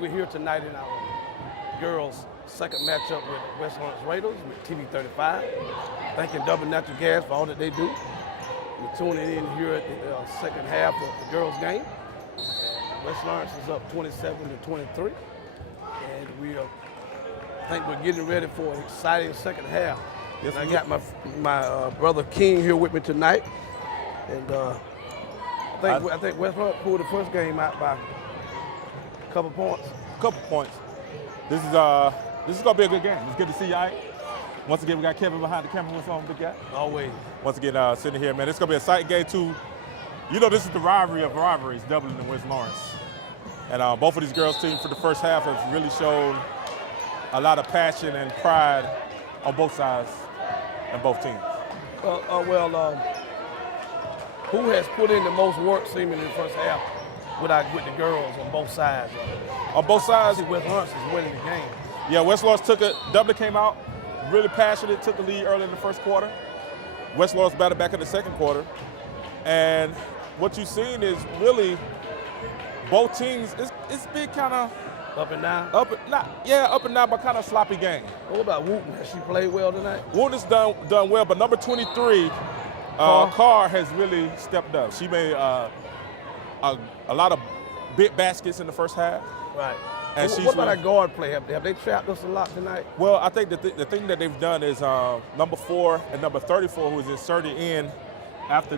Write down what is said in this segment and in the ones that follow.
We're here tonight in our girls' second matchup with West Lawrence Raiders with TV35. Thanking Dublin Natural Gas for all that they do. We're tuning in here at the second half of the girls' game. And West Lawrence is up 27-23. And I think we're getting ready for an exciting second half. Yes, I got my brother King here with me tonight. And I think West Lawrence pulled the first game out by a couple points. This is gonna be a good game. It's good to see you, Ike. Once again, we got Kevin behind the camera. What's on, big guy? Always. Once again, sitting here, man. It's gonna be a exciting game too. You know, this is the rivalry of rivalries, Dublin and West Lawrence. And both of these girls' teams for the first half have really shown a lot of passion and pride on both sides and both teams. Who has put in the most work, seemingly, in the first half with the girls on both sides? On both sides, West Lawrence is winning the game. Yeah, West Lawrence took it. Dublin came out really passionate, took the lead early in the first quarter. West Lawrence battled back in the second quarter. And what you've seen is really both teams, it's been kind of up and down? Up and down, but kind of sloppy game. What about Wooten? Has she played well tonight? Wooten's done well, but number 23, Carr has really stepped up. She made a lot of big baskets in the first half. Right. And what about that guard play? Have they trapped us a lot tonight? Well, I think the thing that they've done is number 4 and number 34, who was inserted in after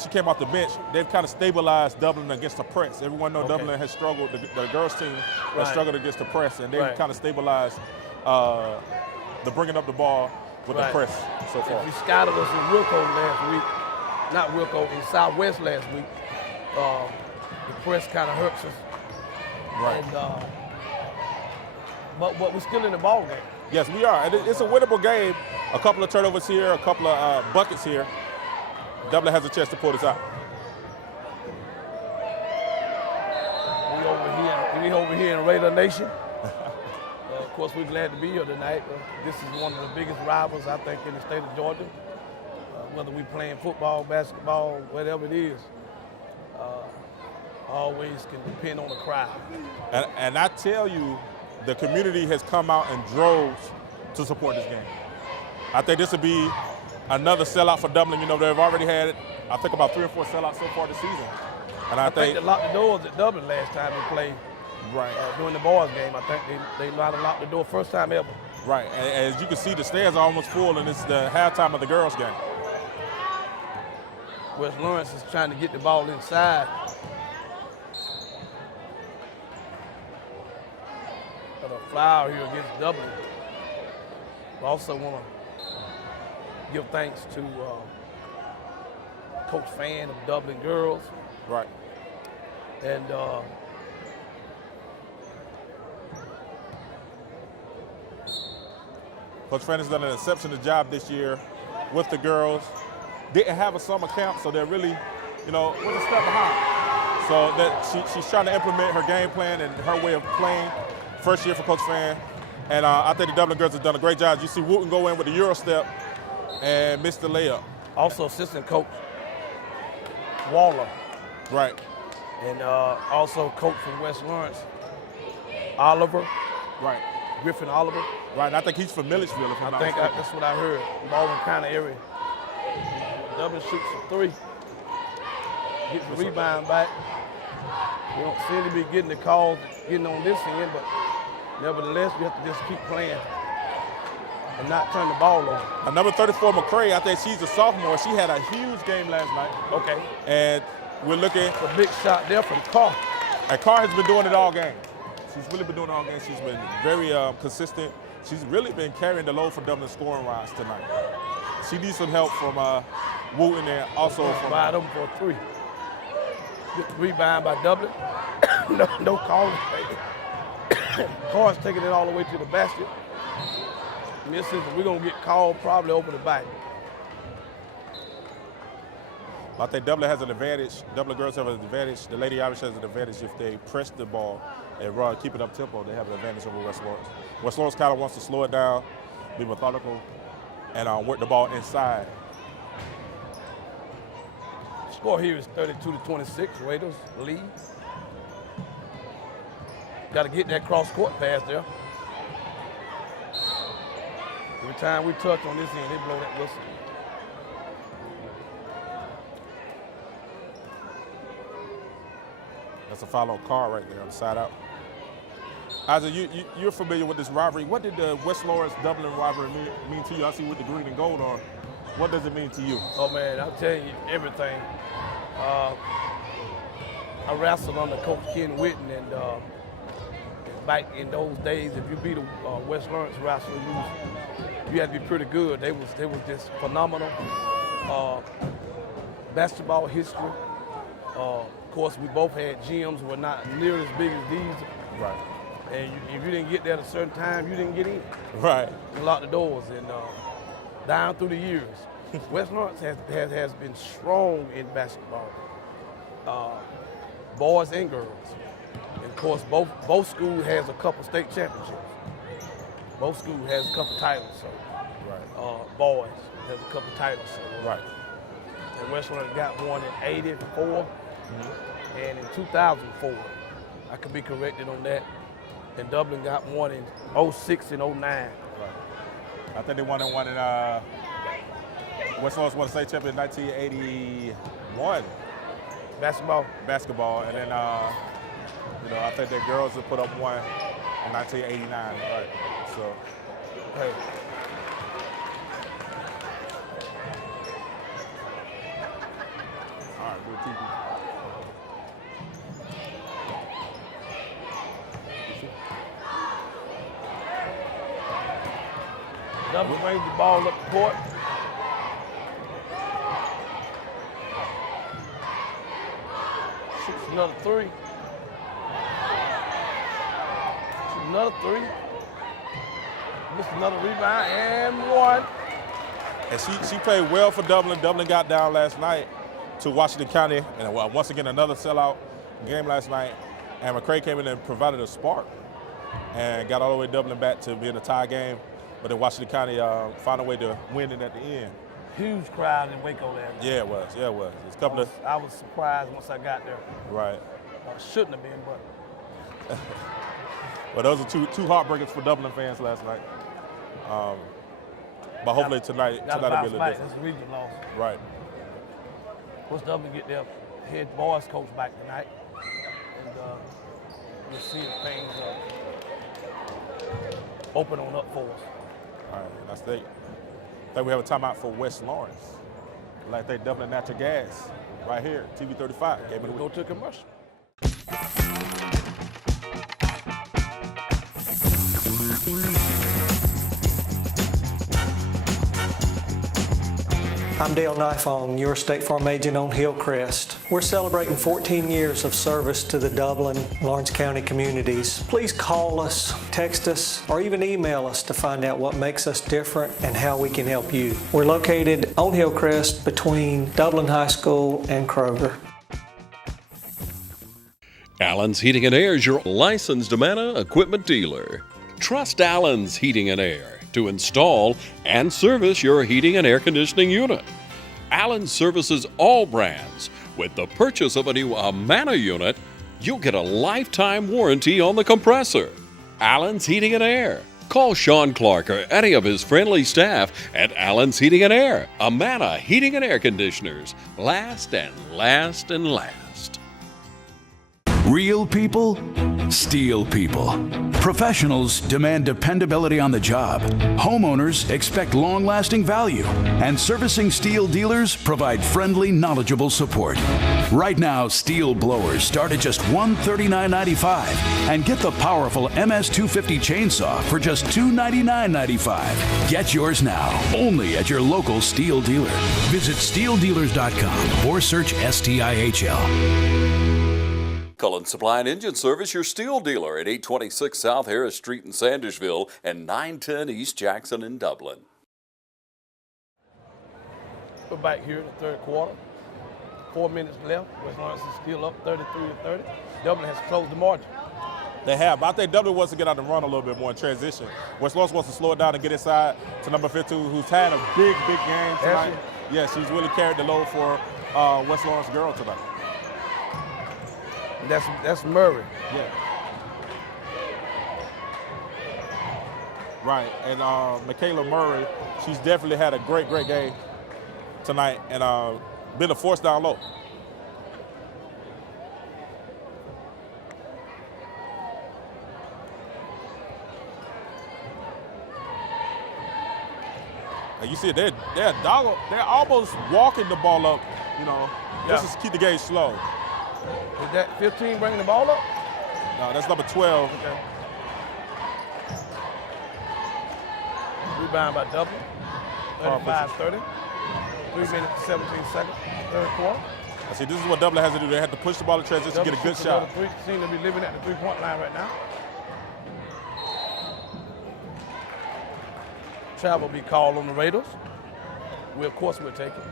she came off the bench, they've kind of stabilized Dublin against the press. Everyone knows Dublin has struggled, the girls team has struggled against the press, and they've kind of stabilized the bringing up the ball with the press so far. If you scouted us in Wilco last week, not Wilco, in Southwest last week, the press kind of hurts us. Right. And, but we're still in the ball game. Yes, we are. And it's a winnable game. A couple of turnovers here, a couple of buckets here. Dublin has a chance to pull this out. We over here in Raider Nation. Of course, we're glad to be here tonight. This is one of the biggest rivals, I think, in the state of Georgia. Whether we're playing football, basketball, whatever it is, always can depend on the crowd. And I tell you, the community has come out in droves to support this game. I think this will be another sellout for Dublin. You know, they've already had, I think, about 3 or 4 sellouts so far this season. And I think they locked the doors at Dublin last time they played. Right. During the boys game, I think they know how to lock the door first time ever. Right. And as you can see, the stands are almost full, and it's the halftime of the girls' game. West Lawrence is trying to get the ball inside. Got a foul here against Dublin. We also want to give thanks to Coach Fan of Dublin Girls. Right. And Coach Fan has done an exceptional job this year with the girls. Didn't have a summer camp, so they're really, was a step behind. So that she's trying to implement her game plan and her way of playing. First year for Coach Fan. And I think the Dublin girls have done a great job. You see Wooten go in with the Euro step and miss the layup. Also assistant coach Waller. Right. And also coach from West Lawrence, Oliver. Right. Griffin Oliver. Right, and I think he's from Milledgeville, if I'm not mistaken. That's what I heard, Baldwin kind of area. Dublin shoots a 3. Gets the rebound back. We don't seem to be getting the calls, getting on this end, but nevertheless, we have to just keep playing and not turn the ball over. Number 34, McCray, I think she's a sophomore. She had a huge game last night. Okay. And we're looking. A big shot there from Carr. And Carr has been doing it all game. She's really been doing it all game. She's been very consistent. She's really been carrying the load for Dublin scoring-wise tonight. She needs some help from Wooten and also from. Wide open for a 3. Good rebound by Dublin. no call. Carr's taking it all the way to the basket. Misses. We're going to get called probably over the back. I think Dublin has an advantage. Dublin girls have an advantage. The Lady Irish has an advantage if they press the ball and run, keep it up tempo. They have an advantage over West Lawrence. West Lawrence kind of wants to slow it down, be methodical, and work the ball inside. Score here is 32-26. Raiders lead. Got to get that cross-court pass there. Every time we touch on this end, they blow that whistle. That's a foul on Carr right there on the side out. Isaac, you're familiar with this rivalry. What did the West Lawrence-Dublin rivalry mean to you? I see with the green and gold on. What does it mean to you? Oh, man, I'll tell you everything. I wrestled under Coach Ken Whitten, and back in those days, if you beat a West Lawrence wrestler, you had to be pretty good. They was just phenomenal. Basketball history. Of course, we both had gyms were not near as big as these. Right. And if you didn't get there at a certain time, you didn't get in. Right. You locked the doors. And down through the years, West Lawrence has been strong in basketball, boys and girls. And of course, both schools has a couple state championships. Both schools has a couple titles. So, right. Boys has a couple titles. So, right. And West Lawrence got one in '84 and in 2004. I could be corrected on that. And Dublin got one in '06 and '09. Right. I think they won in West Lawrence won the state champion in 1981. Basketball, and then I think the girls have put up one in 1989. Right. So. Hey. All right, good TV. Dublin brings the ball up the court. Shoots another three. Shoots another three. Missed another rebound and one. And she played well for Dublin. Dublin got down last night to Washington County, and once again another sellout game last night. And McCray came in and provided a spark, and got all the way Dublin back to being a tie game. But then Washington County found a way to win it at the end. Huge crowd in Waco there. Yeah, it was. Yeah, it was. It's a couple I was surprised once I got there. Right. Shouldn't have been, but. Well, those are two heartbreakers for Dublin fans last night. But hopefully tonight will be a little different. That's a region loss. Right. Once Dublin get their head boys coach back tonight, and we'll see if things open on up for us. All right, I think we have a timeout for West Lawrence. Like they Dublin Natural Gas right here, TV 35. We'll go to commercial. I'm Dale Nifong, your State Farm agent on Hillcrest. We're celebrating 14 years of service to the Dublin, Lawrence County communities. Please call us, text us, or even email us to find out what makes us different and how we can help you. We're located on Hillcrest between Dublin High School and Kroger. Allen's Heating and Air is your licensed Amana equipment dealer. Trust Allen's Heating and Air to install and service your heating and air conditioning unit. Allen services all brands. With the purchase of a new Amana unit, you'll get a lifetime warranty on the compressor. Allen's Heating and Air. Call Sean Clark or any of his friendly staff at Allen's Heating and Air. Amana Heating and Air Conditioners. Last and last and last. Real people, steel people. Professionals demand dependability on the job. Homeowners expect long-lasting value. And servicing steel dealers provide friendly, knowledgeable support. Right now, steel blowers start at just $139.95 and get the powerful MS-250 chainsaw for just $299.95. Get yours now, only at your local steel dealer. Visit steeldealers.com or search STIHL. Cullen Supply and Engine Service, your steel dealer at 826 South Harris Street in Sandersville and 910 East Jackson in Dublin. We're back here in the third quarter. 4 minutes left. West Lawrence is still up 33-30. Dublin has closed the margin. They have. But I think Dublin wants to get out and run a little bit more in transition. West Lawrence wants to slow it down and get inside to number 52, who's had a big game tonight. Yeah, she's really carried the load for West Lawrence girl tonight. That's Murray. Yeah. Right, and Michaela Murray, she's definitely had a great game tonight and been a force down low. And you see they're almost walking the ball up, you know, just to keep the game slow. Is that 15 bringing the ball up? No, that's number 12. Okay. Rebound by Dublin. 35-30. 3 minutes, 17 seconds. Third quarter. I see, this is what Dublin has to do. They have to push the ball in transition to get a good shot. Seem to be living at the three-point line right now. Travel will be called on the Raiders. Of course, we'll take it.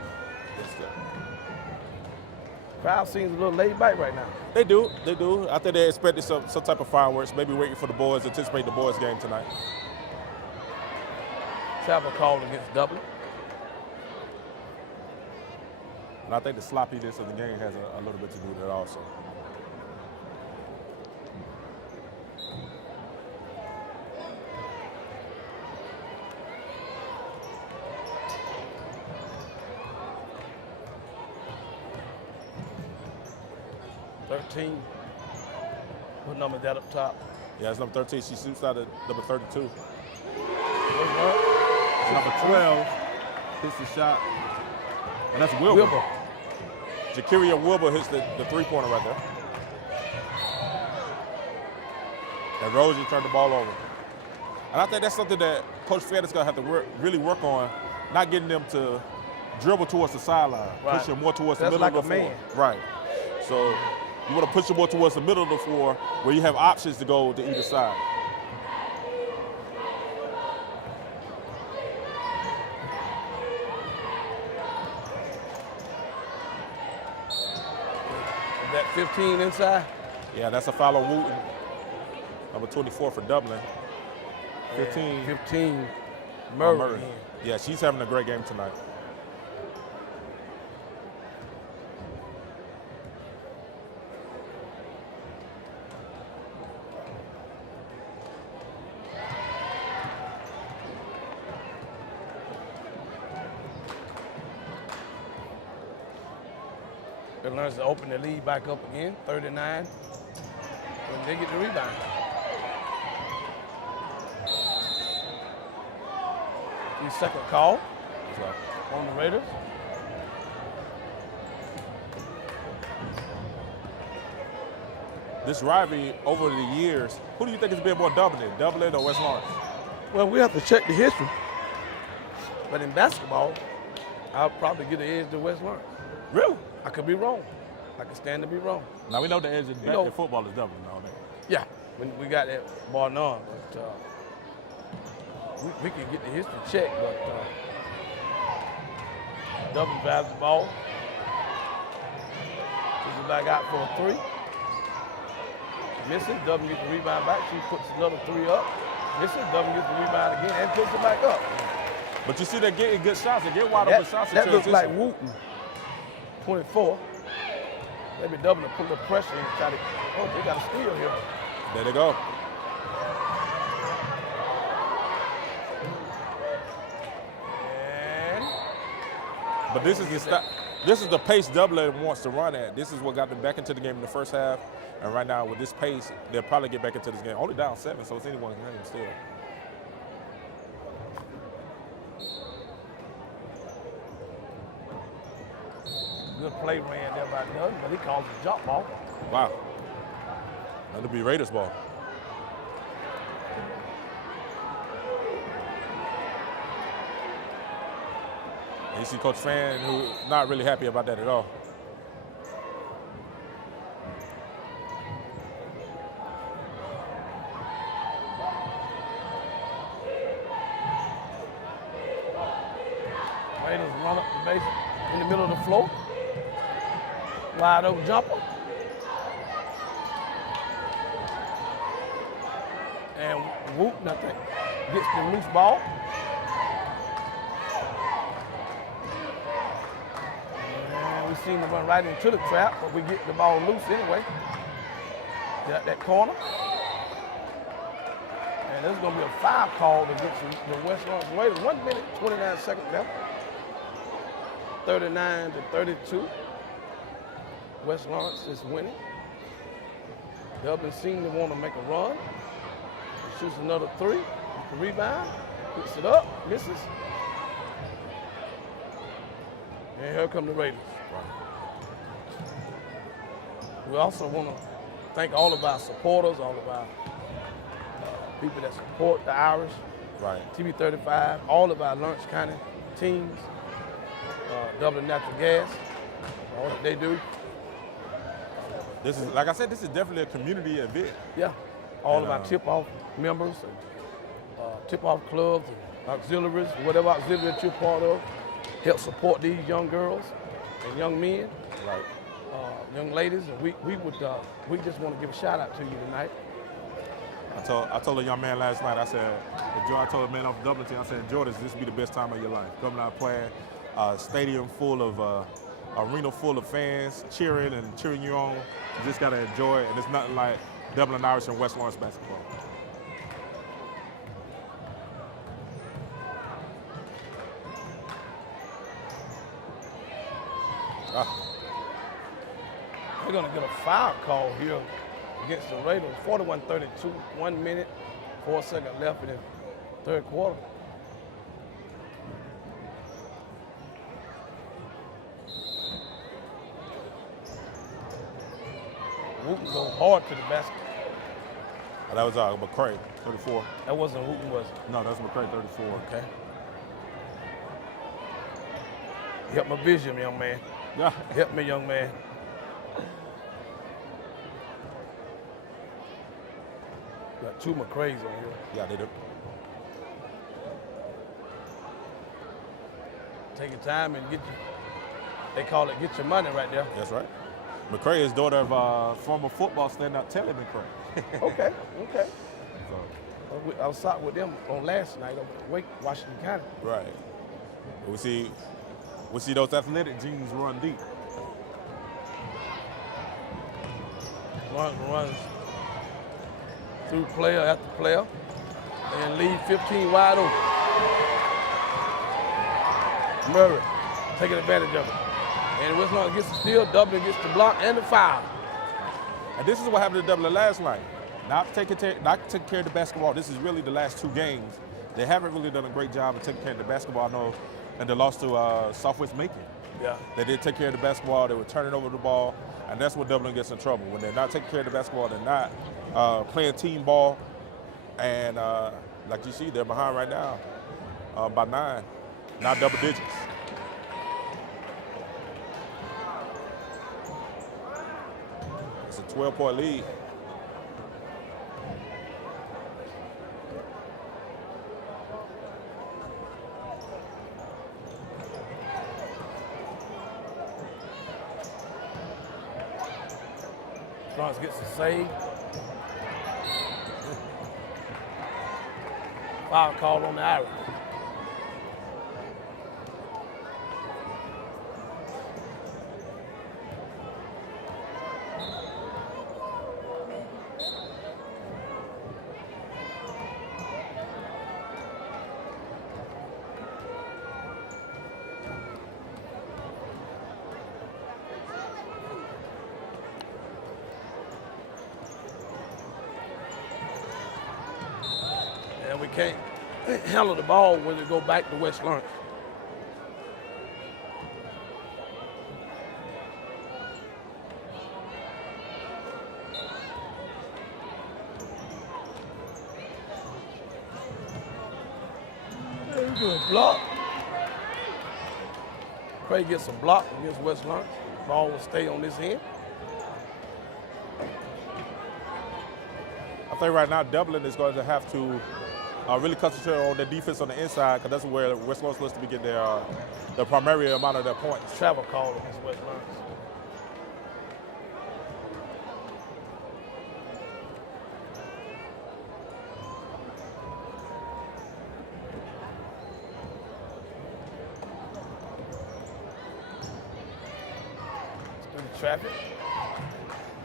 Crowd seems a little laid back right now. They do. I think they expected some type of fireworks, maybe waiting for the boys, anticipate the boys' game tonight. Travel called against Dublin. And I think the sloppiness of the game has a little bit to do with it also. What number is that up top? Yeah, it's number 13. She shoots out at number 32. What? Number 12 hits the shot. And that's Wilbur. Jakiria Wilbur hits the three-pointer right there. And Rosie turned the ball over. And I think that's something that Coach Fed is going to have to really work on, not getting them to dribble towards the sideline, pushing more towards the middle of the floor. Right. So you want to push the ball towards the middle of the floor where you have options to go to either side. That 15 inside? Yeah, that's a foul on Wooten. Number 24 for Dublin. 15 Murray. Yeah, she's having a great game tonight. It learns to open the lead back up again, 39, when they get the rebound. Second call on the Raiders. This rivalry over the years, who do you think has been more dominant, Dublin or West Lawrence? Well, we have to check the history. But in basketball, I'll probably get the edge to West Lawrence. Really? I could be wrong. I could stand to be wrong. Now we know the edge in football is Dublin, all that. Yeah, we got that bar none, but we can get the history checked, but Dublin drives the ball. Pushes back out for a three. Misses, Dublin gets the rebound back. She puts another three up. Misses, Dublin gets the rebound again and puts it back up. But you see they're getting good shots. They get wide open shots. That looks like Wooten, 24. Maybe Dublin will put a little pressure in. Try to, they got a steal here. There they go. But this is the pace Dublin wants to run at. This is what got them back into the game in the first half. And right now with this pace, they'll probably get back into this game. Only down 7, so it's anyone's game still. Good play ran there by Doug, but he calls it a jump ball. Wow. That'll be Raiders ball. And you see Coach Fan, who's not really happy about that at all. Raiders run up the base in the middle of the floor. Wide open jumper. And Wooten, I think, gets the loose ball. And we seem to run right into the trap, but we get the ball loose anyway. Got that corner. And there's going to be a foul call against the West Lawrence Raiders. 1 minute, 29 seconds left. 39-32. West Lawrence is winning. Dublin seemed to want to make a run. Shoots another three. The rebound. Puts it up. Misses. And here come the Raiders. We also want to thank all of our supporters, all of our people that support the Irish. Right. TV 35, all of our Lawrence County teams, Dublin Natural Gas, all that they do. This is, like I said, this is definitely a community event. Yeah, all of our tip-off members, tip-off clubs, and auxiliaries, whatever auxiliary that you're part of, help support these young girls and young men, Right. young ladies, and we just want to give a shout out to you tonight. I told a young man last night, I said, I told a man off the Dublin team, I said, enjoy this will be the best time of your life. Coming out playing, stadium full of, arena full of fans cheering you on. You just gotta enjoy it, and it's nothing like Dublin Irish and West Lawrence basketball. They're gonna get a foul call here against the Raiders. 41-32, 1 minute, 4 seconds left in the third quarter. Wooten goes hard to the basket. That was McCray, 34. That wasn't Wooten, was it? No, that's McCray, 34. Okay. Help my vision, young man. Yeah. Help me, young man. Got two McCrays on here. Yeah, they do. Take your time and get they call it get your money right there. That's right. McCray is daughter of former football standout Telly McCray. Okay. So, I was out with them on last night over at Wake, Washington County. right. We see those athletic genes run deep. Runs through player after player and leave 15 wide open. Murray taking advantage of it. And West Lawrence gets the steal, Dublin gets the block and the foul. And this is what happened to Dublin last night. Not taking care of the basketball. This is really the last two games. They haven't really done a great job of taking care of the basketball. I know, and they lost to Southwest Macon. Yeah. They did take care of the basketball. They were turning over the ball, and that's when Dublin gets in trouble. When they're not taking care of the basketball, they're not playing team ball, and like you see, they're behind right now by 9, not double digits. It's a 12-point lead. Lawrence gets a save. Foul called on the Irish. And we can't handle the ball when we go back to West Lawrence. Very good block. Craig gets a block against West Lawrence. Ball will stay on this end. I think right now Dublin is going to have to really concentrate on the defense on the inside, because that's where West Lawrence supposed to be getting their primary amount of their points. Travel call against West Lawrence. Through the traffic,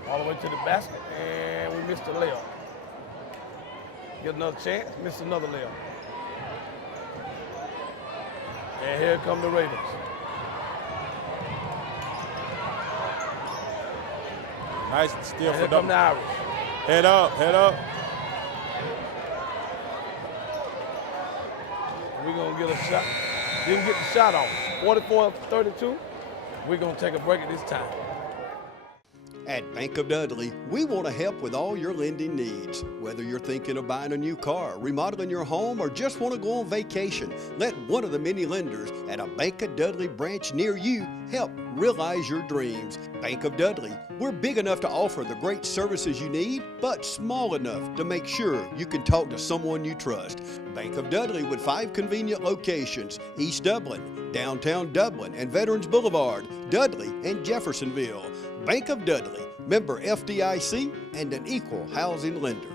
all the way to the basket, and we missed the layup. Get another chance, miss another layup. And here come the Raiders. Nice steal And for here come Dublin. the Irish. Head up, head up. We're going to get a shot. Didn't get the shot off. 44-32. We're going to take a break at this time. At Bank of Dudley, we want to help with all your lending needs. Whether you're thinking of buying a new car, remodeling your home, or just want to go on vacation, let one of the many lenders at a Bank of Dudley branch near you help realize your dreams. Bank of Dudley, we're big enough to offer the great services you need, but small enough to make sure you can talk to someone you trust. Bank of Dudley with 5 convenient locations: East Dublin, downtown Dublin, and Veterans Boulevard, Dudley, and Jeffersonville. Bank of Dudley, member FDIC, and an equal housing lender.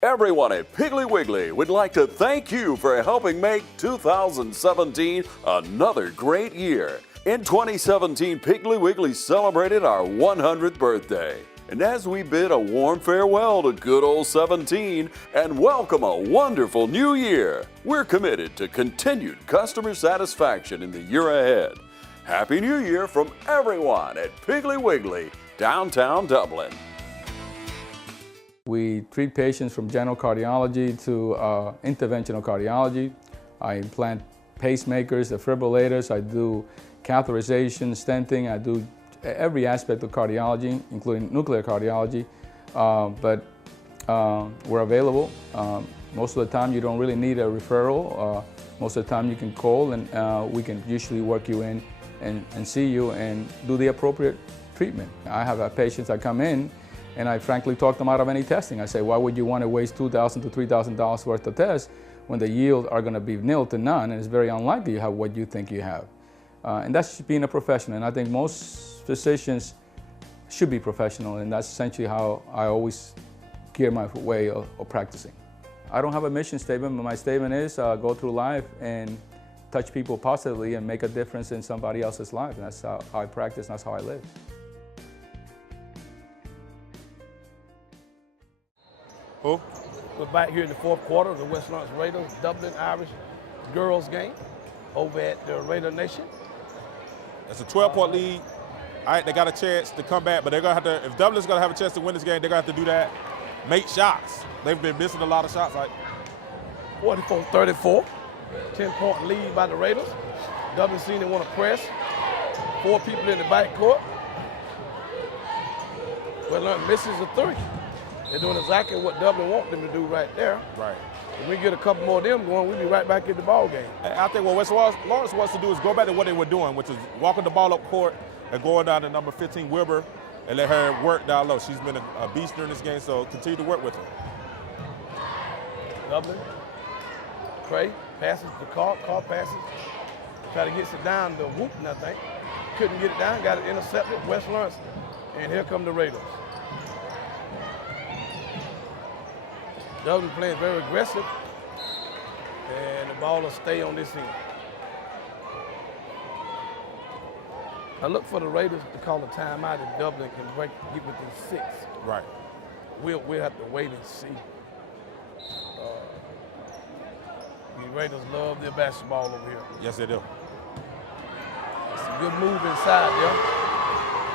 Everyone at Piggly Wiggly would like to thank you for helping make 2017 another great year. In 2017, Piggly Wiggly celebrated our 100th birthday. And as we bid a warm farewell to good old 17 and welcome a wonderful new year, we're committed to continued customer satisfaction in the year ahead. Happy New Year from everyone at Piggly Wiggly, downtown Dublin. We treat patients from general cardiology to interventional cardiology. I implant pacemakers, defibrillators, I do catheterization, stenting, I do every aspect of cardiology, including nuclear cardiology, but we're available. Most of the time you don't really need a referral. Most of the time you can call and we can usually work you in and see you and do the appropriate treatment. I have patients that come in and I frankly talk them out of any testing. I say, why would you want to waste $2,000 to $3,000 worth of tests when the yield are going to be nil to none, and it's very unlikely you have what you think you have. And that's being a professional, and I think most physicians should be professional, and that's essentially how I always gear my way of practicing. I don't have a mission statement, but my statement is go through life and touch people positively and make a difference in somebody else's life. And that's how I practice, and that's how I live. Who? We're back here in the fourth quarter of the West Lawrence Raiders Dublin Irish girls game over at the Raider Nation. It's a 12-point lead. All right, they got a chance to come back, but they're gonna have to. If Dublin's gonna have a chance to win this game, they're gonna have to do that. Make shots. They've been missing a lot of shots. Like 44-34. 10-point lead by the Raiders. Dublin senior want to press. 4 people in the backcourt. Well, misses a 3. They're doing exactly what Dublin want them to do right there. right. If we get a couple more of them going, we'll be right back in the ball game. I think what West Lawrence wants to do is go back to what they were doing, which is walking the ball up court and going down to number 15 Wilbur and let her work down low. She's been a beast during this game, so continue to work with her. Dublin. Cray passes to Carr. Carr passes. Try to get it down to Whooping, I think. Couldn't get it down. Got it intercepted. West Lawrence. And here come the Raiders. Dublin playing very aggressive. And the ball will stay on this end. I look for the Raiders to call a timeout if Dublin can get within 6. Right. We'll have to wait and see. The Raiders love their basketball over here. Yes, they do. It's a good move inside there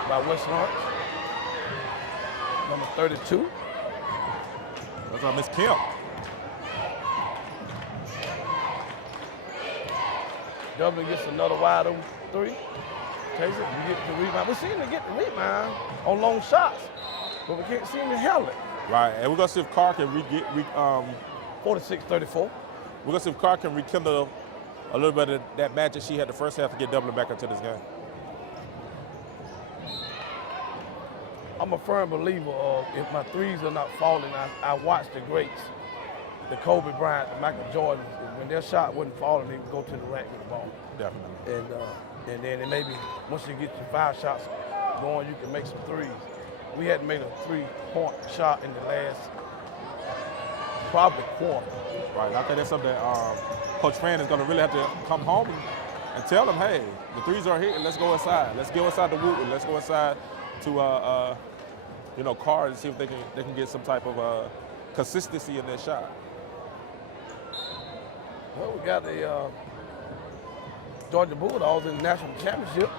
by West Lawrence. Number 32. That's why Miss Kemp. Dublin gets another wide open 3. Takes it, we get the rebound. We're seeing them get the rebound on long shots, but we can't see them handle it. Right, and we're gonna see if Carr can 46-34. we're gonna see if Carr can rekindle a little bit of that magic she had the first half to get Dublin back into this game. I'm a firm believer of if my threes are not falling, I watch the greats, the Kobe Bryant, the Michael Jordan. When their shot wasn't falling, they would go to the rack with the ball. Definitely. And then it maybe once you get your 5 shots going, you can make some threes. We hadn't made a 3-point shot in the last probably quarter. Right, I think that's something that Coach Fan is going to really have to come home and tell them, hey, the threes are here, let's go inside. Let's go inside the Woot, and let's go inside to Carr and see if they can get some type of consistency in their shot. Well, we got the Georgia Bulldogs in the national championship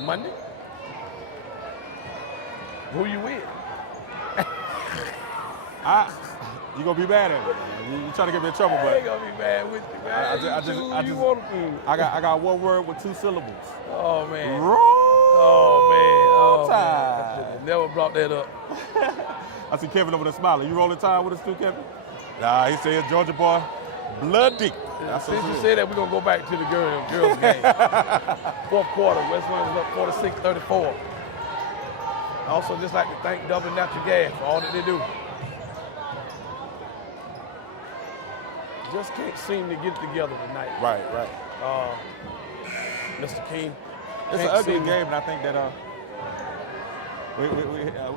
Monday. Who you with? You gonna be mad at me. You trying to get me in trouble, I but ain't gonna be mad with you, man. I got one word with 2 syllables. Oh man. Roll Oh man. Tide. I should've never brought that up. I see Kevin over there smiling. You rolling Tide with us too, Kevin? Nah, he said Georgia boy, bloody. That's Since what you it is. said that, we're gonna go back to the girls game. Fourth quarter, West Lawrence is up 46-34. I also just like to thank Dublin Natural Gas for all that they do. Just can't seem to get it together tonight. Right. Mr. King. It's an ugly game, and I think that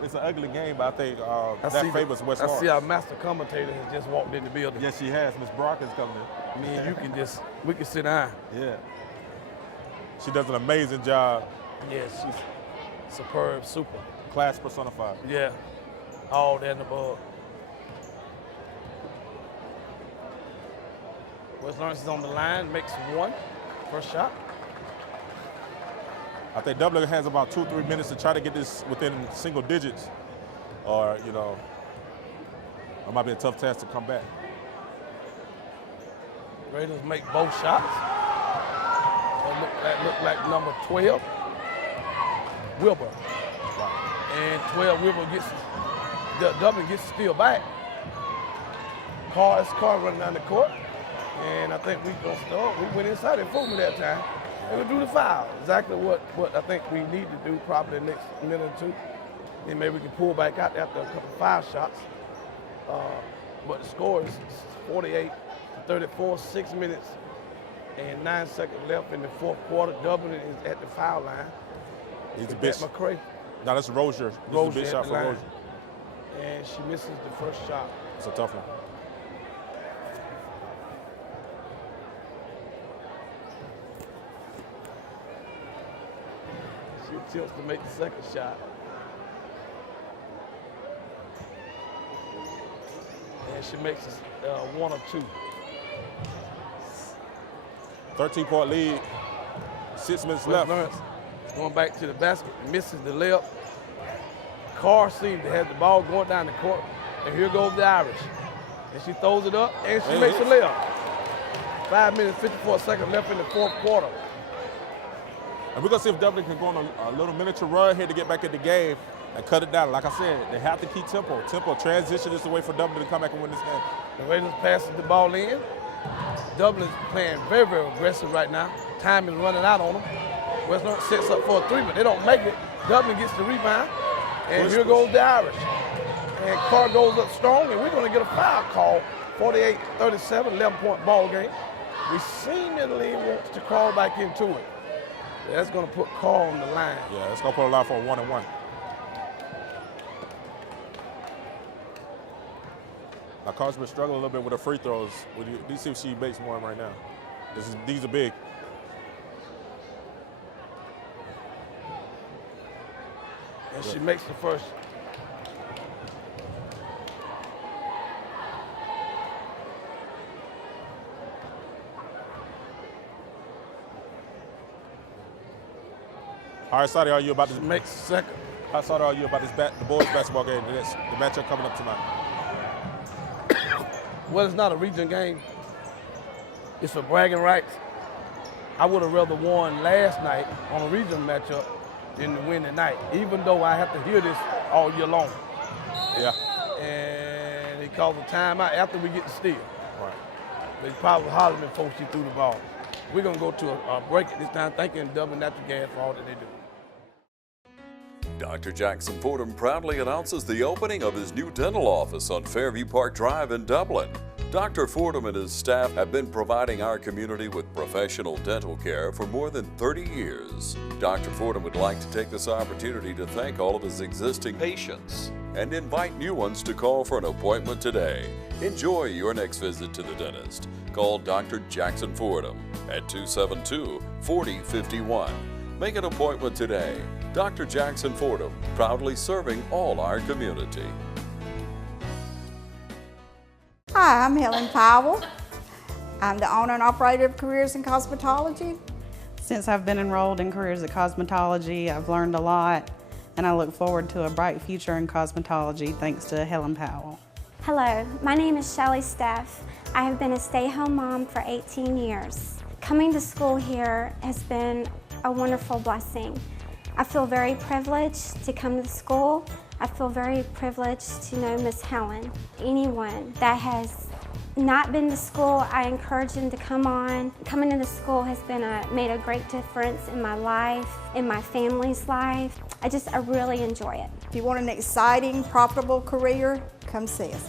it's an ugly game, but I think that favors West Lawrence. I see our master commentator has just walked in the building. Yes, she has. Miss Brock is coming in. Me and you we can sit down. Yeah. She does an amazing job. Yes, she's superb, super. Class personified. Yeah, all that and above. West Lawrence is on the line, makes one. First shot. I think Dublin has about 2-3 minutes to try to get this within single digits, or it might be a tough task to come back. Raiders make both shots. That look like number 12, Wilbur. Right. And 12 Wilbur Dublin gets the steal back. Carr running down the court. And I think we went inside and fooled me that time. And we drew the foul. Exactly what I think we need to do probably the next minute or two. Then maybe we can pull back out after a couple foul shots. But the score is 48-34, 6 minutes and 9 seconds left in the fourth quarter. Dublin is at the foul line. He's a big. McCray. No, that's Rozier. This is a big shot for Rozier. And she misses the first shot. It's a tough one. She attempts to make the second shot. And she makes one or two. 13-point lead. 6 minutes left. Lawrence going back to the basket, misses the layup. Carr seems to have the ball going down the court. And here goes the Irish. And she throws it up and she makes the layup. 5 minutes, 54 seconds left in the fourth quarter. And we're going to see if Dublin can go on a little miniature run here to get back in the game and cut it down. Like I said, they have to keep tempo. Transition is the way for Dublin to come back and win this game. The Raiders passes the ball in. Dublin is playing very, very aggressive right now. Time is running out on them. West Lawrence sets up for a three, but they don't make it. Dublin gets the rebound. And here goes the Irish. And Carr goes up strong, and we're going to get a foul call. 48-37, 11-point ball game. We seemingly want to crawl back into it. That's going to put Carr on the line. Yeah, it's going to put a line for a 1-and-1. Now, Carr's been struggling a little bit with her free throws. Let's see if she makes one right now. These are big. And she makes the first. How excited are you about this? Makes second. How excited are you about this the boys basketball game? The matchup coming up tonight. Well, it's not a region game. It's for bragging rights. I would have rather won last night on a regional matchup than to win tonight, even though I have to hear this all year long. Yeah. And it calls a timeout after we get the steal. Right. They probably hollered before she threw the ball. We're going to go to a break at this time, thanking Dublin Natural Gas for all that they do. Dr. Jackson Fordham proudly announces the opening of his new dental office on Fairview Park Drive in Dublin. Dr. Fordham and his staff have been providing our community with professional dental care for more than 30 years. Dr. Fordham would like to take this opportunity to thank all of his existing patients and invite new ones to call for an appointment today. Enjoy your next visit to the dentist. Call Dr. Jackson Fordham at 272-4051. Make an appointment today. Dr. Jackson Fordham, proudly serving all our community. Hi, I'm Helen Powell. I'm the owner and operator of Careers in Cosmetology. Since I've been enrolled in Careers in Cosmetology, I've learned a lot, and I look forward to a bright future in cosmetology thanks to Helen Powell. Hello, my name is Shelley Steff. I have been a stay-home mom for 18 years. Coming to school here has been a wonderful blessing. I feel very privileged to come to school. I feel very privileged to know Miss Helen. Anyone that has not been to school, I encourage them to come on. Coming to the school has been made a great difference in my life, in my family's life. I really enjoy it. If you want an exciting, profitable career, come see us.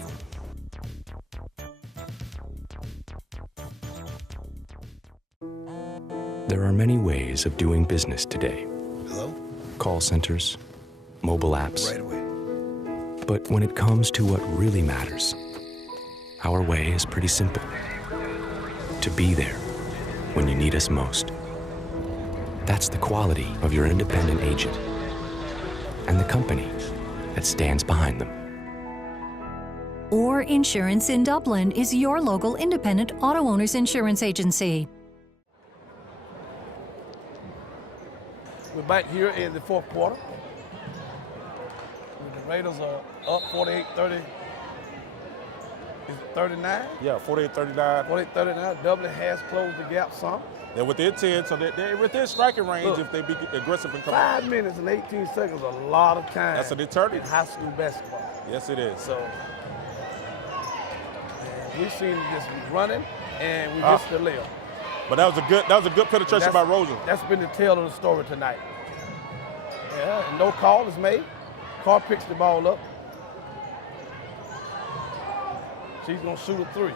There are many ways of doing business today. Hello? Call centers, mobile apps. Right away. But when it comes to what really matters, our way is pretty simple. To be there when you need us most. That's the quality of your independent agent and the company that stands behind them. Orr Insurance in Dublin is your local independent auto owners insurance agency. We're back here in the fourth quarter. The Raiders are up 48-30. Is it 39? Yeah, 48-39. 48-39. Dublin has closed the gap some. They're within 10, so they're within striking range. Look, if they be aggressive and come 5 minutes and 18 seconds is a lot of time. That's an eternity. In high school basketball. Yes, it is. So we've seen this running, and we missed the layup. But that was a good penetration by Rosen. That's been the tale of the story tonight. Yeah, and no call is made. Carr picks the ball up. She's gonna shoot a three.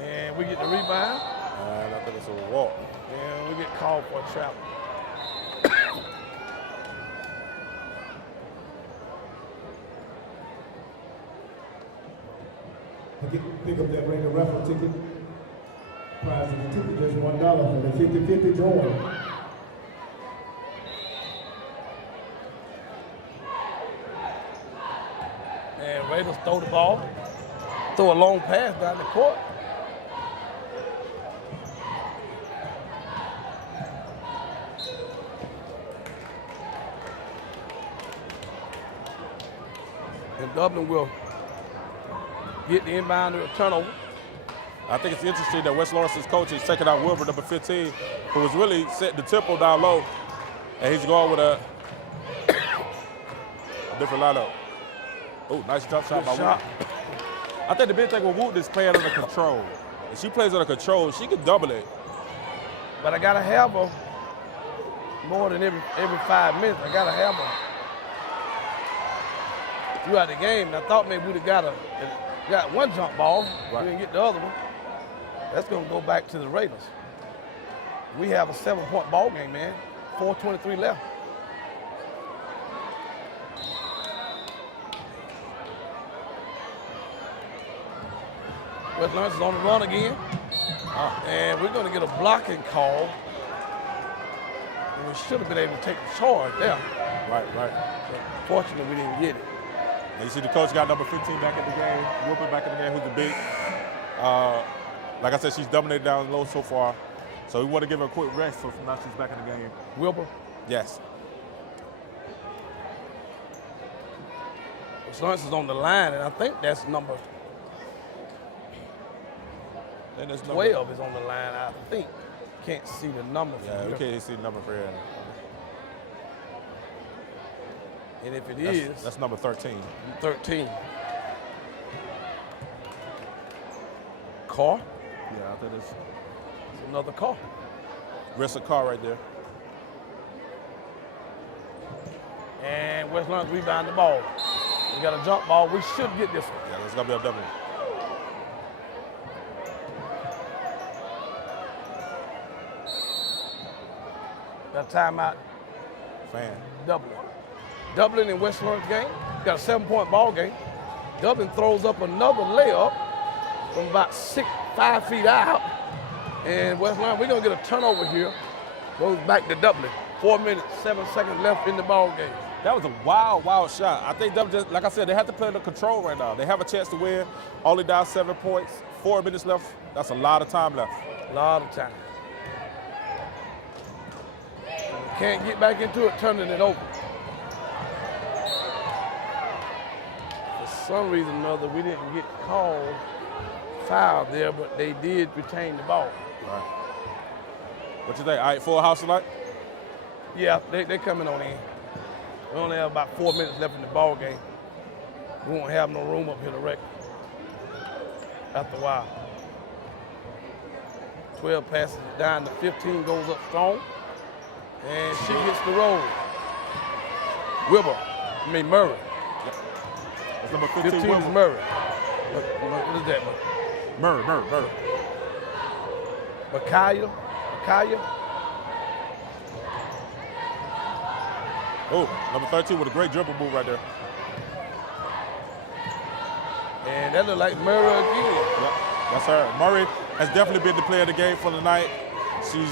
And we get the rebound. And I think it's a walk. And we get called for a travel. Pick up that regular raffle ticket. Prize of the ticket, just $1 for the 50-50 drawing. And Raiders throw the ball. Throw a long pass down the court. And Dublin will get the inbound to a turnover. I think it's interesting that West Lawrence's coach is taking out Wilbur, number 15, who was really setting the tempo down low. And he's going with a different lineup. Oh, nice jump shot by Woot. I think the big thing with Woot is playing under control. If she plays under control, she can double it. But I got to have her more than every 5 minutes. I got to have her throughout the game. And I thought maybe we'd have got one jump ball. Right. We didn't get the other one. That's going to go back to the Raiders. We have a 7-point ball game, man. 4:23 left. West Lawrence is on the run again. And we're going to get a blocking call. And we should have been able to take the charge there. Right. But fortunately, we didn't get it. And you see the coach got number 15 back in the game, Wilbur back in the game, who's the big. Like I said, she's dominated down low so far. So we want to give her a quick rest so now she's back in the game. Wilbur? Yes. West Lawrence is on the line, and I think that's number 12 is on the line, I think. Can't see the number. Yeah, we can't see the number for here. And if it is, that's number 13. 13. Carr? Yeah, I think it's another Carr. Rest of Carr right there. And West Lawrence rebound the ball. We got a jump ball. We should get this one. Yeah, it's gonna be a double. Got a timeout. Fan. Dublin and West Lawrence game. Got a 7-point ball game. Dublin throws up another layup from about 5 feet out. And West Lawrence, we're gonna get a turnover here. Goes back to Dublin. 4 minutes, 7 seconds left in the ball game. That was a wild, wild shot. I think Dublin, just, like I said, they have to play under control right now. They have a chance to win. Only down 7 points, 4 minutes left. That's a lot of time left. A lot of time. Can't get back into it, turning it over. For some reason or another, we didn't get called foul there, but they did retain the ball. Right. What you think? All right, full house tonight? Yeah, they coming on in. We only have about 4 minutes left in the ball game. We won't have no room up here to wreck after a while. 12 passes down to 15, goes up strong. And she gets the roll. Murray. That's number 15 is Wilbur. Murray. What is that? Murray. Makaya. Oh, number 13 with a great dribble move right there. And that looked like Murray again. Yep, that's her. Murray has definitely been the player of the game for the night. She's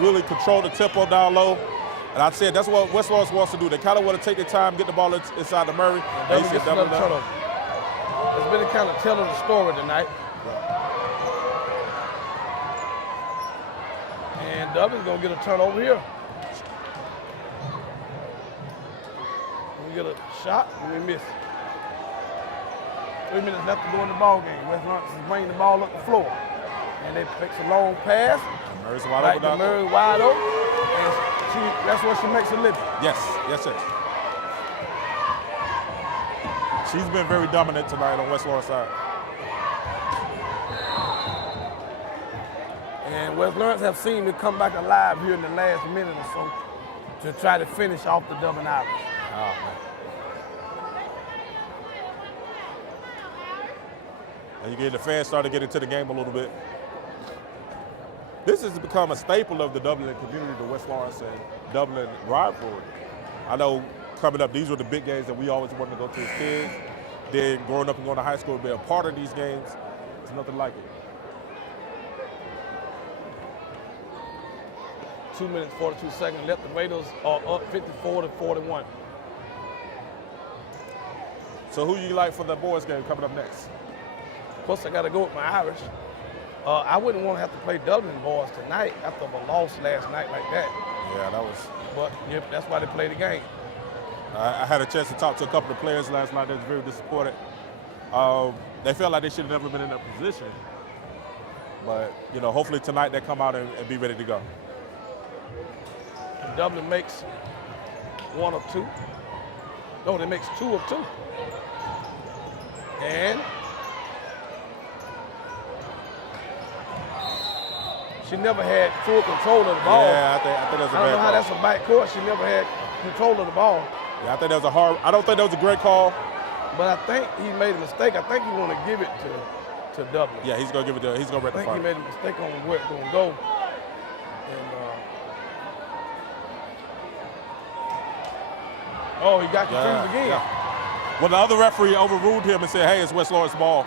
really controlled the tempo down low. And I said that's what West Lawrence wants to do. They kind of want to take their time, get the ball inside the Murray. They said double turnover. It's been kind of telling the story tonight. And Dublin's going to get a turnover here. We get a shot and we miss. 3 minutes left to go in the ball game. West Lawrence is bringing the ball up the floor. And they fix a long pass. Murray's wide open. Murray wide open. And that's where she makes a living. Yes, sir. She's been very dominant tonight on West Lawrence side. And West Lawrence have seemed to come back alive here in the last minute or so to try to finish off the Dublin Irish. Oh, man. And you get the fans started getting to the game a little bit. This has become a staple of the Dublin community, the West Lawrence and Dublin rivalry. I know coming up, these were the big games that we always wanted to go to as kids. Then growing up and going to high school, being a part of these games, it's nothing like it. 2 minutes, 42 seconds left. The Raiders are up 54-41. So who you like for the boys game coming up next? Of course, I got to go with my Irish. I wouldn't want to have to play Dublin boys tonight after a loss last night like that. Yeah, that was. But yeah, that's why they play the game. I had a chance to talk to a couple of players last night that was very disappointed. They felt like they should have never been in that position. But, you know, hopefully tonight they come out and be ready to go. Dublin makes 1 of 2. No, they makes 2 of 2. And she never had full control of the ball. Yeah, I think that's a bad call. I don't know how that's a back court. She never had control of the ball. Yeah, I think that was a hard. I don't think that was a great call. But I think he made a mistake. I think he want to give it to Dublin. Yeah, he's gonna give it to. He's gonna rectify. I think he made a mistake on where it's gonna go. And he got confused again. Yeah. Well, the other referee overruled him and said, "Hey, it's West Lawrence ball."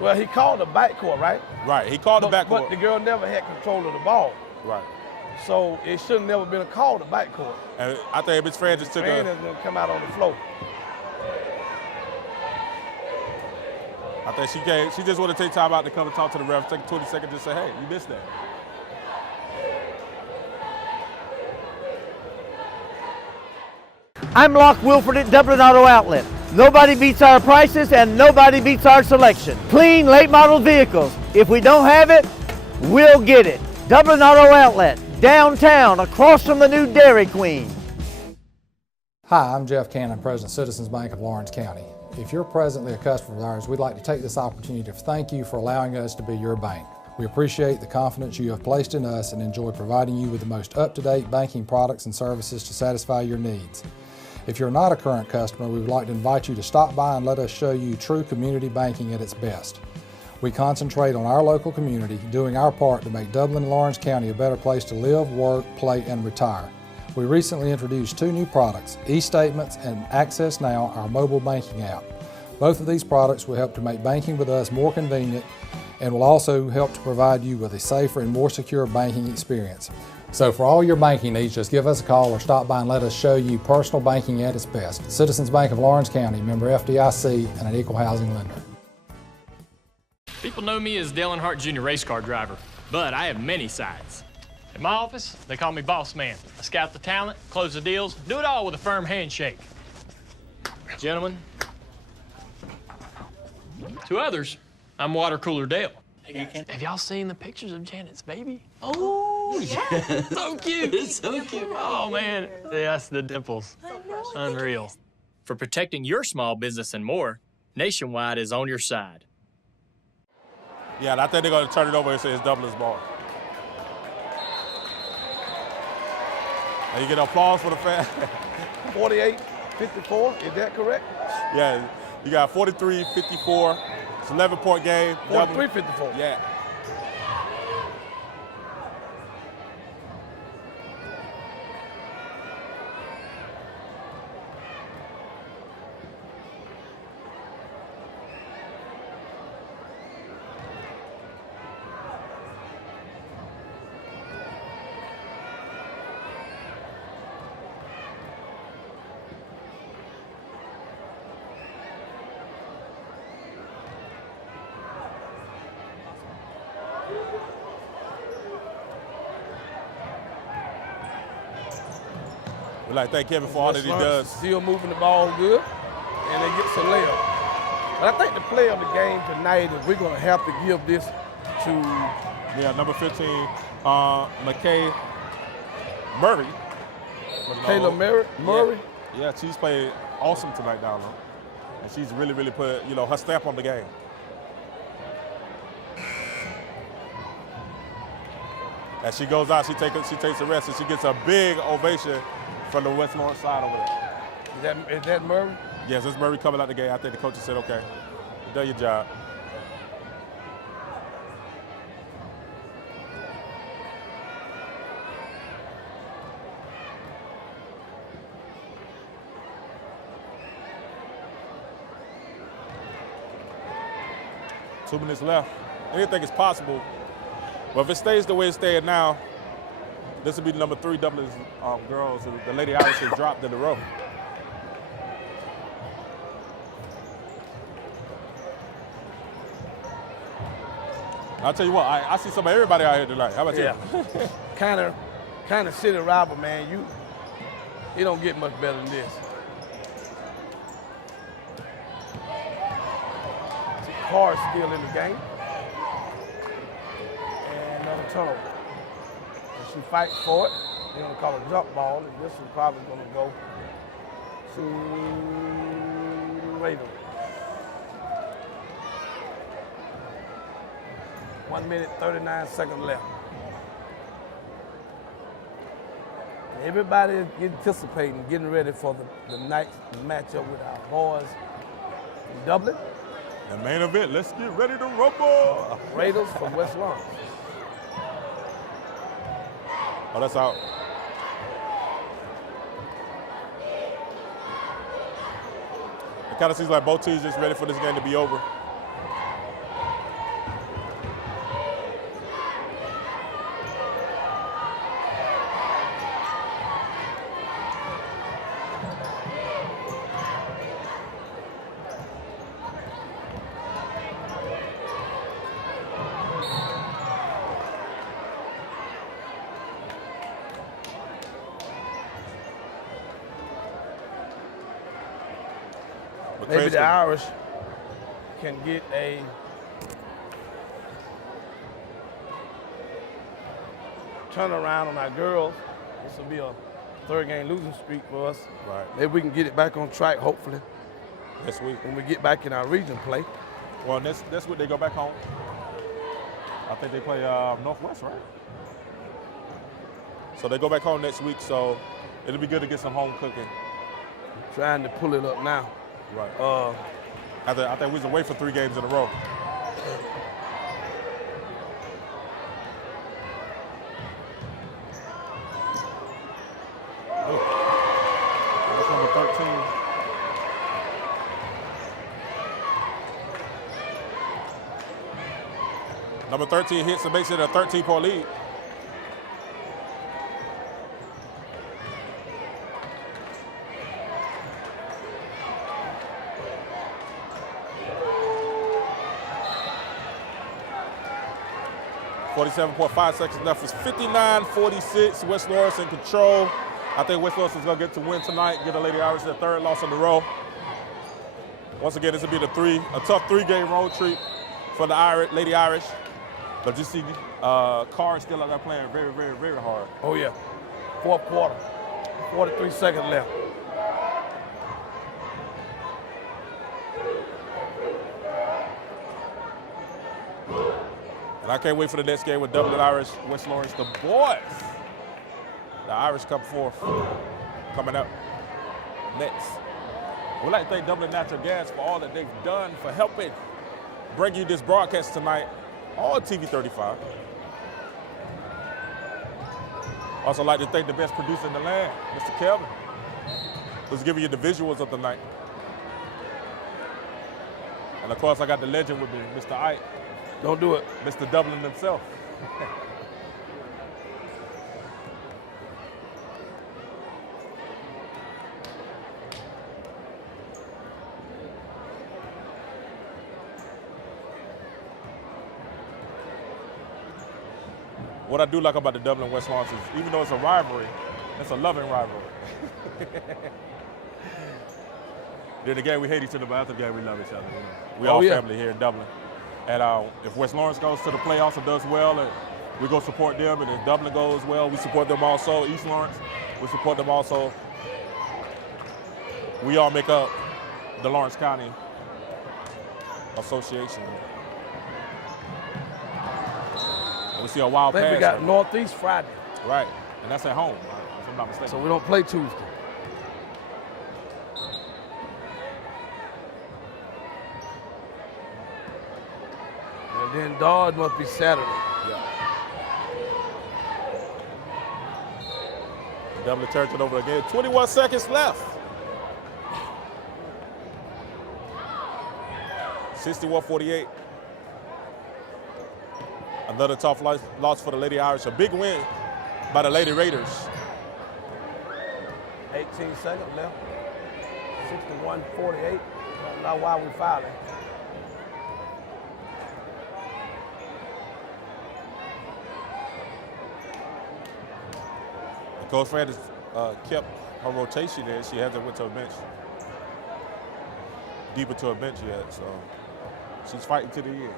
Well, he called the backcourt, right? Right, he called the backcourt. But the girl never had control of the ball. Right. So it should have never been a call to backcourt. And I think Miss Fran just took Fran is going to come out on the floor. I think she just wanted to take time out to come and talk to the ref, take 20 seconds, just say, "Hey, you missed that." I'm Locke Wilford at Dublin Auto Outlet. Nobody beats our prices and nobody beats our selection. Clean, late model vehicles. If we don't have it, we'll get it. Dublin Auto Outlet, downtown, across from the new Dairy Queen. Hi, I'm Jeff Cannon, President of Citizens Bank of Lawrence County. If you're presently a customer of ours, we'd like to take this opportunity to thank you for allowing us to be your bank. We appreciate the confidence you have placed in us and enjoy providing you with the most up-to-date banking products and services to satisfy your needs. If you're not a current customer, we would like to invite you to stop by and let us show you true community banking at its best. We concentrate on our local community, doing our part to make Dublin and Lawrence County a better place to live, work, play, and retire. We recently introduced 2 new products, eStatements and Access Now, our mobile banking app. Both of these products will help to make banking with us more convenient and will also help to provide you with a safer and more secure banking experience. So for all your banking needs, just give us a call or stop by and let us show you personal banking at its best. Citizens Bank of Lawrence County, member FDIC, and an equal housing lender. People know me as Dale Earnhardt Jr. race car driver, but I have many sides. In my office, they call me Boss Man. I scout the talent, close the deals, do it all with a firm handshake. Gentlemen, to others, I'm Water Cooler Dale. Have y'all seen the pictures of Janet's baby? Oh, yeah. So cute. It's so cute. Oh, man. Yeah, that's the dimples. Unreal. For protecting your small business and more, Nationwide is on your side. Yeah, and I think they're going to turn it over and say it's Dublin's ball. And you get applause for the fan. 48-54, is that correct? Yeah, you got 43-54. It's an 11-point game. 43-54. Yeah. We'd like to thank Kevin for all that he does. Still moving the ball good, and they get some layup. But I think the play of the game tonight is we're going to have to give this to... Yeah, number 15, McKay Murray. Taylor Murray? Yeah, she's played awesome tonight down there. And she's really, really put, her stamp on the game. As she goes out, she takes a rest, and she gets a big ovation from the West Lawrence side over there. Is that Murray? Yes, it's Murray coming out the game. I think the coach said, okay, you done your job. Two minutes left. Anything is possible. But if it stays the way it's staying now, this will be number 3 Dublin girls. The Lady Irish dropped in a row. I'll tell you what, I see everybody out here tonight. How about you? Kind of city rival, man. You don't get much better than this. Carr's still in the game. And another turnover. And she fights for it. They're going to call it a jump ball, and this is probably going to go to Raven. 1 minute, 39 seconds left. Everybody is anticipating, getting ready for the night's matchup with our boys in Dublin. The main event, let's get ready to rumble. Raiders from West Lawrence. Oh, that's out. It kind of seems like both teams just ready for this game to be over. Maybe the Irish can get a turnaround on our girls. This will be a 3rd game losing streak for us. Right. Maybe we can get it back on track, hopefully, this week when we get back in our region play. Well, this week they go back home. I think they play Northwest, right? So they go back home next week, so it'll be good to get some home cooking. Trying to pull it up now. Right. I think we was away for 3 games in a row. That's number 13. Number 13 hits and makes it a 13-point lead. .5 seconds left. It's 59-46. West Lawrence in control. I think West Lawrence is going to get to win tonight, get the Lady Irish their third loss in a row. Once again, this will be a tough three-game road trip for the Lady Irish. But you see Carr still out there playing very, very, very hard. Oh, yeah. Fourth quarter. 43 seconds left. And I can't wait for the next game with Dublin Irish, West Lawrence, the boys. The Irish come forth, coming up next. We'd like to thank Dublin Natural Gas for all that they've done for helping bring you this broadcast tonight on TV 35. Also like to thank the best producer in the land, Mr. Kelvin, who's giving you the visuals of the night. And of course, I got the legend with me, Mr. Ike. Don't do it. Mr. Dublin himself. What I do like about the Dublin West Lawrence is, even though it's a rivalry, it's a loving rivalry. During the game, we hate each other, but after the game, we love each other. You know? We all family here in Dublin. And if West Lawrence goes to the playoffs and does well, we go support them. And if Dublin goes well, we support them also. East Lawrence, we support them also. We all make up the Lawrence County Association. And we see a wild pass. I think we got Northeast Friday. Right, and that's at home, if I'm not mistaken. So we don't play Tuesday. And then Dodge must be Saturday. Yeah. Dublin turns it over again. 21 seconds left. 61-48. Another tough loss for the Lady Irish. A big win by the Lady Raiders. 18 seconds left. 61-48. Don't know why we fouling. Coach Fred has kept her rotation there. She hasn't went to a bench, deeper to a bench yet, so she's fighting to the end.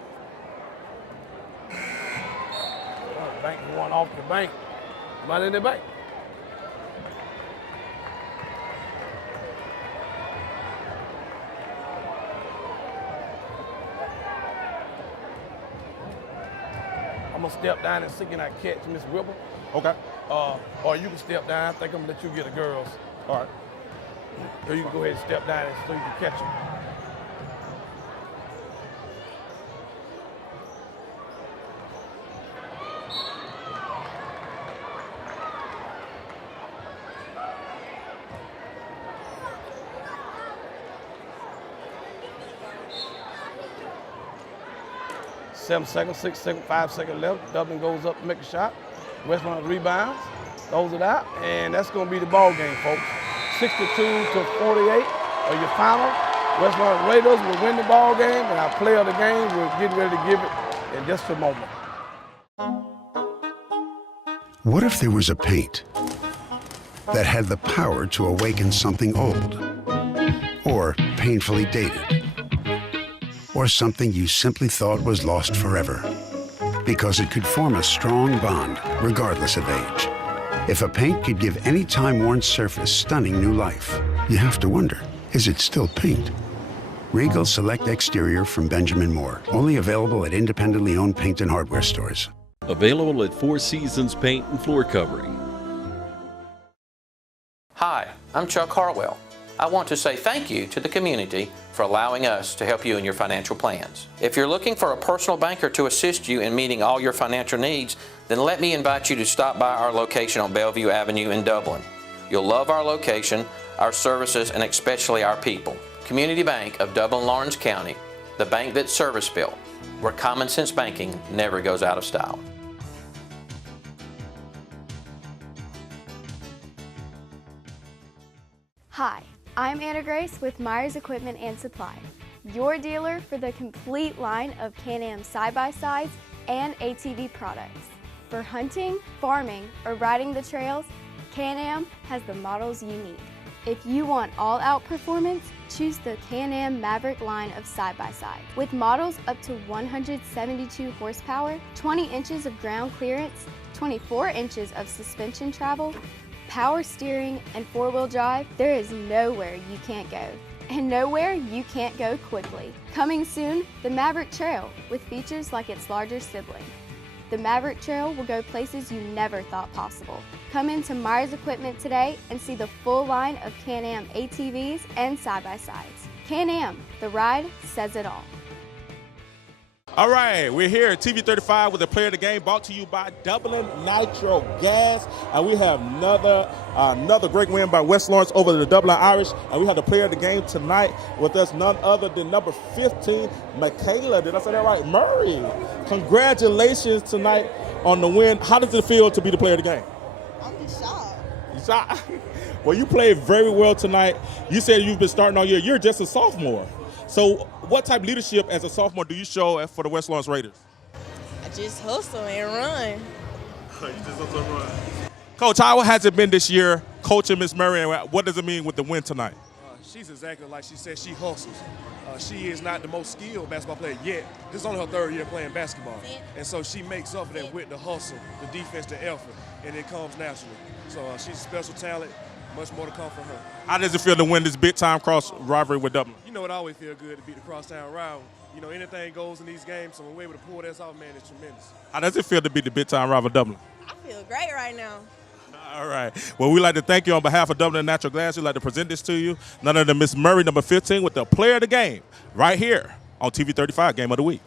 Bank one off the bank. Money in the bank. I'm gonna step down and see can I catch Miss Ripple. Okay. Or you can step down. I think I'm gonna let you get the girls. All right. Or you can go ahead and step down so you can catch them. Seven seconds, 6 seconds, 5 seconds left. Dublin goes up to make a shot. West Lawrence rebounds, throws it out, and that's going to be the ball game, folks. 62-48 are your final. West Lawrence Raiders will win the ball game, and our player of the game will get ready to give it in just a moment. What if there was a paint that had the power to awaken something old, or painfully dated, or something you simply thought was lost forever? Because it could form a strong bond, regardless of age. If a paint could give any time-worn surface stunning new life, you have to wonder, is it still paint? Regal Select Exterior from Benjamin Moore, only available at independently owned paint and hardware stores. Available at Four Seasons Paint and Floor Covering. Hi, I'm Chuck Harwell. I want to say thank you to the community for allowing us to help you in your financial plans. If you're looking for a personal banker to assist you in meeting all your financial needs, then let me invite you to stop by our location on Bellevue Avenue in Dublin. You'll love our location, our services, and especially our people. Community Bank of Dublin, Lawrence County, the bank that's service built. where common sense banking never goes out of style. Hi, I'm Anna Grace with Myers Equipment and Supply, your dealer for the complete line of Can-Am side-by-sides and ATV products. For hunting, farming, or riding the trails, Can-Am has the models you need. If you want all-out performance, choose the Can-Am Maverick line of side-by-side. With models up to 172 horsepower, 20 inches of ground clearance, 24 inches of suspension travel, power steering, and four-wheel drive, there is nowhere you can't go. And nowhere you can't go quickly. Coming soon, the Maverick Trail, with features like its larger sibling. The Maverick Trail will go places you never thought possible. Come into Myers Equipment today and see the full line of Can-Am ATVs and side-by-sides. Can-Am, the ride says it all. All right, we're here at TV 35 with the player of the game brought to you by Dublin Nitro Gas. And we have another great win by West Lawrence over the Dublin Irish. And we have the player of the game tonight with us, none other than number 15, Michaela. Did I say that right? Murray. Congratulations tonight on the win. How does it feel to be the player of the game? I'm just shocked. You shocked? Well, you played very well tonight. You said you've been starting all year. You're just a sophomore. So what type of leadership as a sophomore do you show for the West Lawrence Raiders? I just hustle and run. You just hustle and run. Coach, how has it been this year coaching Miss Murray, and what does it mean with the win tonight? She's exactly like she said, she hustles. She is not the most skilled basketball player yet. This is only her third year playing basketball. And so she makes up for that with the hustle, the defense, the effort, and it comes naturally. So she's a special talent. Much more to come from her. How does it feel to win this big-time cross rivalry with Dublin? You know, it always feels good to beat the crosstown rival. You know, anything goes in these games, so when we're able to pull this off, man, it's tremendous. How does it feel to beat the big-time rival Dublin? I feel great right now. All right. Well, we'd like to thank you on behalf of Dublin Natural Glass. We'd like to present this to you. None other than Miss Murray, number 15, with the player of the game, right here on TV 35, Game of the Week.